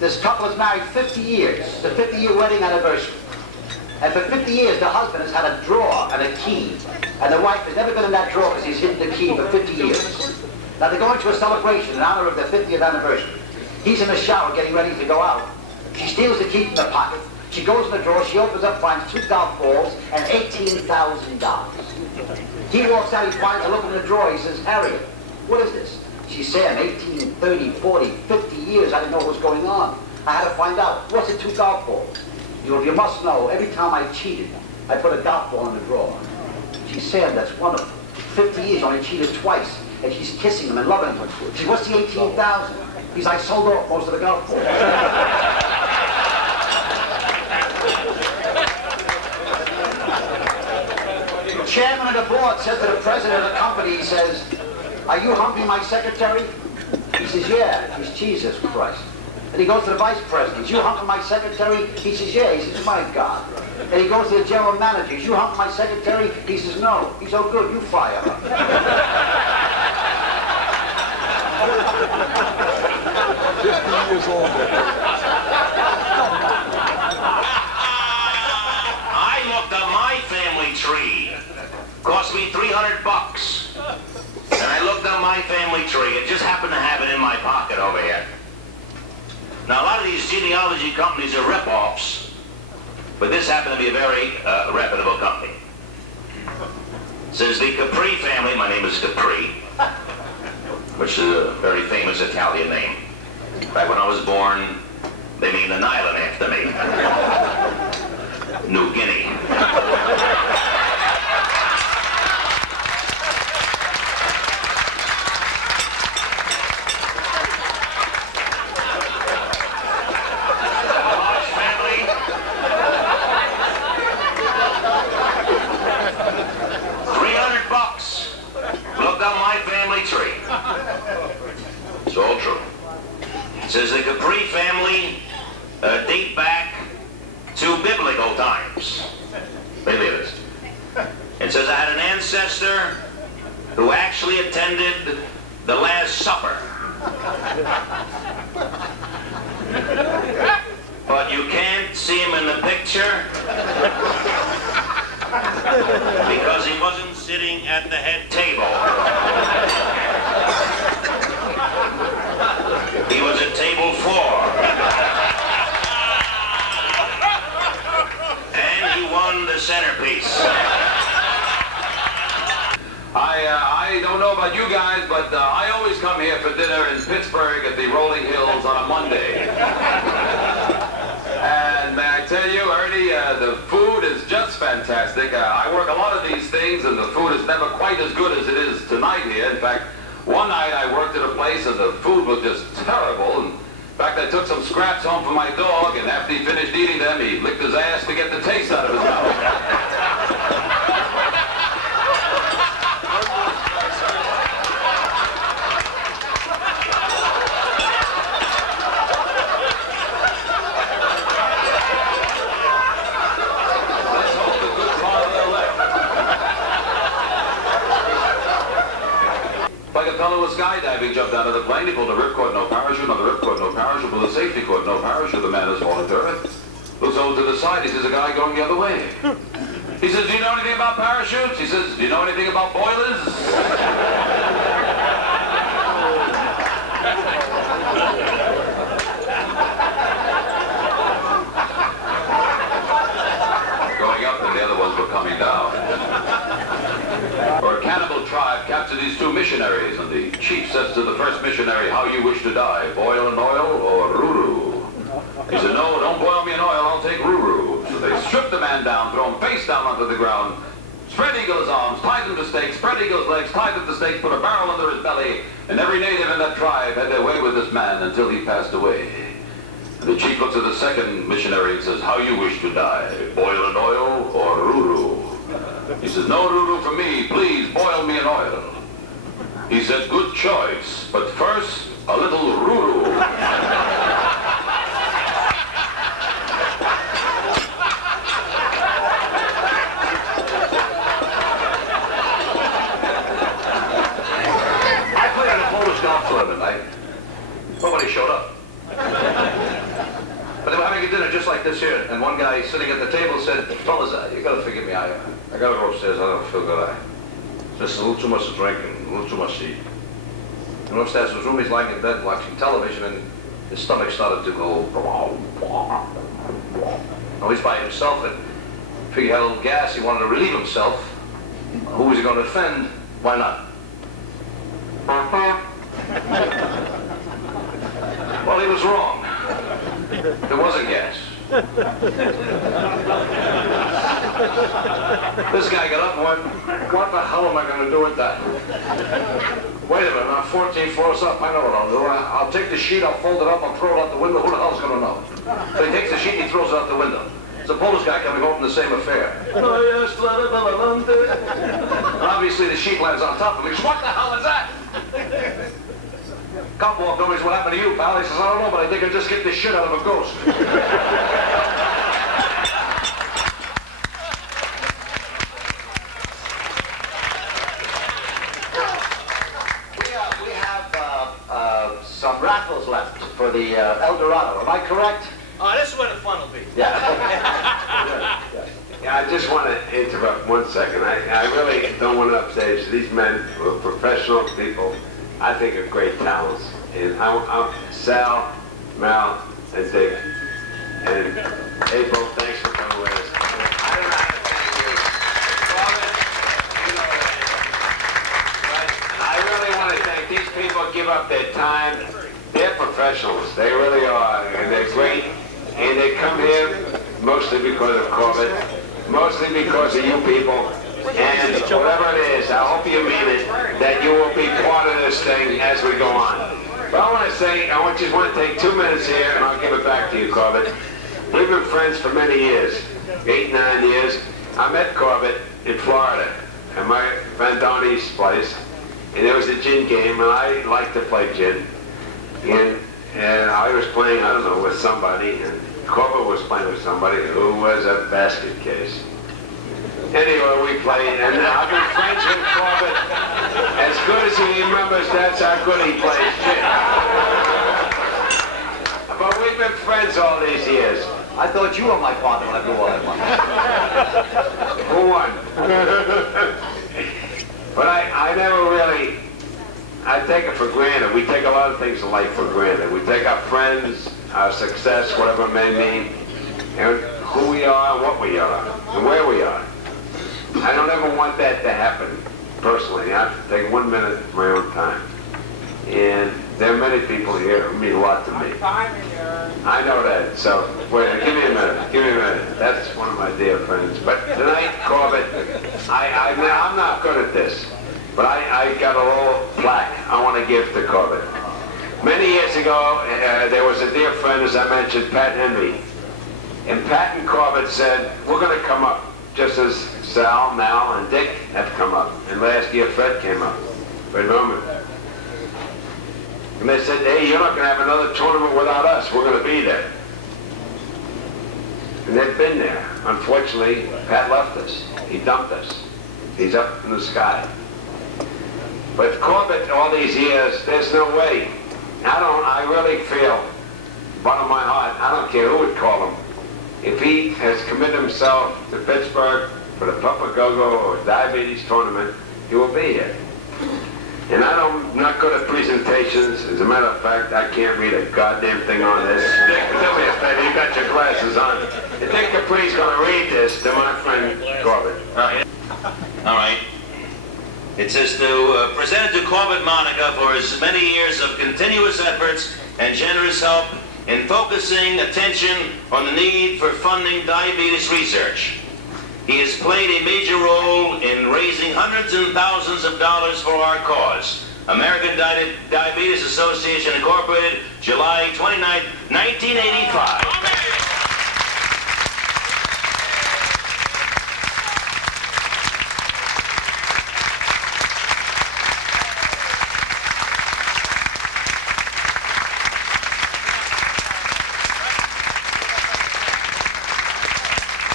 This couple is married 50 years. It's the 50-year wedding anniversary. And for 50 years, the husband has had a drawer and a key. And the wife has never been in that drawer because he's hidden the key for 50 years. Now they're going to a celebration in honor of their 50th anniversary. He's in the shower getting ready to go out. She steals the key from the pocket. She goes in the drawer, she opens up, finds 2 golf balls and $18,000. He walks out, he finds her looking in the drawer. He says, "Harriet, what is this?" She's saying, 18, 30, 40, 50 years, I didn't know what was going on. I had to find out, what's the 2 golf balls? You must know, every time I cheated, I put a golf ball in the drawer. She's saying, that's wonderful. 50 years, only cheated twice. And she's kissing him and loving him. She says, what's the 18,000? He's like, sold off most of the golf balls. The chairman of the board said to the president of the company, he says, "Are you Humphrey, my secretary?" He says, "Yeah." He says, "Jesus Christ." And he goes to the vice president. "Is you Humphrey, my secretary?" He says, "Yeah." He says, "My God." And he goes to the general manager. "Is you Humphrey, my secretary?" He says, "No." He's "Oh, good, you fire her." 50 years old. I looked at my family tree. Cost me $300. And I looked on my family tree. It just happened to have it in my pocket over here. Now, a lot of these genealogy companies are rip-offs, but this happened to be a very reputable company. It says the Capri family, my name is Capri, which is a very famous Italian name. Back when I was born, they named an island after me. New Guinea. It's all true. It says the Capri family date back to biblical times. Maybe it is. It says I had an ancestor who actually attended the Last Supper. But you can't see him in the picture because he wasn't sitting at the head table. He was at table 4. And he won the centerpiece. I don't know about you guys, but I always come here for dinner in Pittsburgh at the Rolling Hills on a Monday. And may I tell you, Ernie, the food is just fantastic. I work a lot of these things, and the food is never quite as good as it is tonight here. In fact, one night I worked at a place, and the food was just terrible. And in fact, I took some scraps home for my dog, and after he finished eating them, he licked his ass to get the taste out of his mouth. Like a fellow was skydiving, jumped out of the plane, he pulled a ripcord, no parachute, another ripcord, no parachute, pulled a safety cord, no parachute, the man has fallen to earth. Looks over to the side, he sees a guy going the other way. He says, "Do you know anything about parachutes?" He says, "Do you know anything about boilers?" Going up and the other ones were coming down. Or a cannibal tribe captured these 2 missionaries, and the chief says to the first missionary, "How you wish to die, boil in oil or roo-roo?" He said, "No, don't boil me in oil, I'll take roo-roo." So they stripped the man down, throw him face down onto the ground, spread eagle his arms, tied him to stakes, spread eagle his legs, tied him to stakes, put a barrel under his belly, and every native in that tribe had their way with this man until he passed away. And the chief looks at the second missionary and says, "How you wish to die, boil in oil or roo-roo?" He says, "No roo-roo for me, please boil me in oil." He said, "Good choice, but first, a little roo-roo." I played in a Polish golf tournament. Nobody showed up. like this here, and one guy sitting at the table said, fellas, you gotta forgive me, I gotta go upstairs, I don't feel good. Just a little too much to drink and a little too much to eat. He went upstairs to his room, he's lying in bed watching television, and his stomach started to go. Oh, he's by himself, and figured he had a little gas, he wanted to relieve himself. Who was he going to offend? Why not? Well, he was wrong. There wasn't gas. This guy got up and went, what the hell am I going to do with that? Wait a minute, I'm 14 floors up, I know what I'll do. I'll take the sheet, I'll fold it up, I'll throw it out the window, who the hell's going to know? So he takes the sheet and he throws it out the window. It's a Polish guy coming home from the same affair. And obviously the sheet lands on top of him. He says, what the hell is that? Cop walked over, he says, what happened to you, pal? He says, I don't know, but I think I just kicked the shit out of a ghost. We have some raffles left for the El Dorado. Am I correct? Oh, this is where the fun will be. Yeah. Yeah, I just want to interrupt 1 second. I really don't want to upstage. These men were professional people. I think are great talents. And Sal, Mal, and Dick, and April, thanks for coming with us. I don't know how to thank you. Corbett, you know that. But I really want to thank these people who give up their time. They're professionals. They really are. And they're great. And they come here mostly because of Corbett, mostly because of you people. And whatever it is, I hope you mean it, that you will be part of this thing as we go on. But I want to say, I just want to take 2 minutes here, and I'll give it back to you, Corbett. We've been friends for many years, 8, 9 years. I met Corbett in Florida at my friend Donnie's place, and there was a gin game, and I like to play gin. And I was playing, I don't know, with somebody, and Corbett was playing with somebody who was a basket case. Anyway, we played, and I've been friends with Corbett. As good as he remembers, that's how good he plays shit. But we've been friends all these years. I thought you were my partner when I blew all that money. Who won? But I never really, I take it for granted. We take a lot of things in life for granted. We take our friends, our success, whatever it may mean, and who we are, what we are, and where we are. I don't ever want that to happen, personally. I have to take 1 minute of my own time. And there are many people here who mean a lot to me. I know that, so wait, give me a minute. That's one of my dear friends. But tonight, Corbett, I'm not good at this, but I got a little plaque I want to give to Corbett. Many years ago, there was a dear friend, as I mentioned, Pat Henry. And Pat and Corbett said, we're going to come up, just as Sal, Mal, and Dick have come up. And last year, Fred came up. Fred Norman. And they said, hey, you're not going to have another tournament without us. We're going to be there. And they've been there. Unfortunately, Pat left us. He dumped us. He's up in the sky. But Corbett, all these years, there's no way. I really feel, bottom of my heart, I don't care who would call him. If he has committed himself to Pittsburgh for the Pup-A-Go-Go or diabetes tournament, he will be here. And I'm not good at presentations. As a matter of fact, I can't read a goddamn thing on this. Dick, do me a favor, you got your glasses on. I think Capri's going to read this to my friend Corbett. All right. It says to present it to Corbett Monica for his many years of continuous efforts and generous help in focusing attention on the need for funding diabetes research. He has played a major role in raising hundreds and thousands of dollars for our cause. American Diabetes Association Incorporated, July 29, 1985.